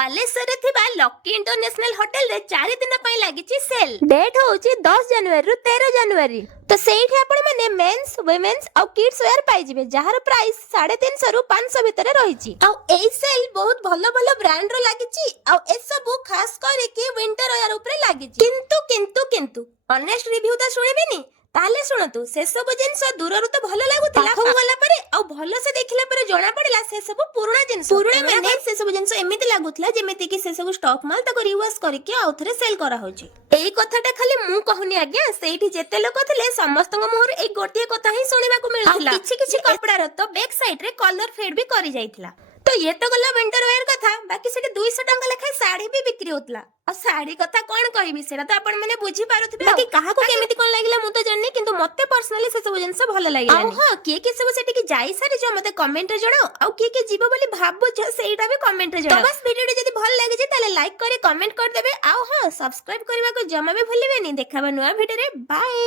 ବାଲେଶ୍ୱରରେ ଥିବା lucky international ହୋଟେଲରେ 4 ଦିନ ପାଇଁ ଲାଗିଛି ସେଲ୍। ଡେଟ୍ ହେଉଛି 10 ଜାନୁଆରୀରୁ 13 ଜାନୁଆରୀ। ତ ସେଇଠି ଆପଣମାନେ ମେନ୍ସ, ୱିମେନ୍ସ ଆଉ କିଡ୍ସ ୱେୟାର ପାଇଯିବେ, ଯାହାର ପ୍ରାଇସ୍ 350 ରୁ 500 ଭିତରେ ରହିଛି। ଆଉ ଏଇ ସେଲ୍ ବହୁତ ଭଲ ଭଲ ବ୍ରାଣ୍ଡର ଲାଗିଛି, ଆଉ ଏସବୁ ଖାସ କରିକି ୱିଣ୍ଟର ୱେୟାର ଉପରେ ଲାଗିଛି। କିନ୍ତୁ ଅନେଷ୍ଟ ରିଭ୍ୟୁ ତ ଶୁଣିବେନି? ତାହେଲେ ଶୁଣନ୍ତୁ, ସେସବୁ ଜିନିଷ ଦୂରରୁ ତ ଭଲ ଲାଗୁଥିଲା, ପାଖକୁ ଗଲା ପରେ ଆଉ ଭଲସେ ଦେଖିଲା ପରେ ଜଣା ପଡିଲା ସେ ସବୁ ପୁରୁଣା ଜିନିଷ। ପୁରୁଣା ମାନେ ସେ ସବୁ ଜିନିଷ ଏମିତି ଲାଗୁଥିଲା ଯେମିତି କି ସେ ସବୁ ଷ୍ଟକ୍ ମାଲ ତାକୁ ରିୱାଶ କରିକି ଆଉ ଥରେ ସେଲ୍ କରାହଉଛି। ଏଇ କଥାଟା ଖାଲି ମୁଁ କହୁନି ଆଜ୍ଞା, ସେଇଠି ଯେତେ ଲୋକ ଥିଲେ ସମସ୍ତଙ୍କ ମୁହଁରୁ ଏଇ ଗୋଟିଏ କଥା ହିଁ ଶୁଣିବାକୁ ମିଳୁଥିଲା। କିଛି କପଡାର ତ ବ୍ୟାକ୍ ସାଇଡ୍ ରେ କଲର ଫେଡ୍ ବି କରି ଯାଇଥିଲା। ତ ଇଏ ତ ଗଲା ୱିଣ୍ଟର ୱେୟାର କଥା, ବାକି ସେଠି 200 ଟଙ୍କା ଲେଖାଏଁ ଶାଢୀ ବି ବିକ୍ରି ହଉଥିଲା। ଆଉ ଶାଢୀ କଥା କଣ କହିବି, ସେଟା ତ ଆପଣ ମାନେ ବୁଝି ପାରୁଥିବେ। ବାକି କାହାକୁ କେମିତି କଣ ଲାଗିଲା ମୁଁ ତ ଜାଣିନି, କିନ୍ତୁ ମତେ ପର୍ସନାଲି ସେ ସବୁ ଜିନିଷ ଭଲ ଲାଗିଲା। ଆଉ ହଁ, କିଏ ସବୁ ସେଠିକି ଯାଇ ସାରିଛ ମତେ କମେଣ୍ଟରେ ଜଣାଅ, ଆଉ କିଏ ଯିବ ବୋଲି ଭାବୁଛ ସେଇଟା ବି କମେଣ୍ଟରେ ଜଣାଅ। ତ ବାସ୍ ଭିଡିଓଟି ଯଦି ଭଲ ଲାଗିଛି ତାହେଲେ ଲାଇକ୍ କରି କମେଣ୍ଟ କରିଦେବେ, ଆଉ ହଁ, ସବସ୍କ୍ରାଇବ କରିବାକୁ ଜମା ବି ଭୁଲିବେନି। ଦେଖାବା ନୂଆ ଭିଡିଓରେ, ବାଏ।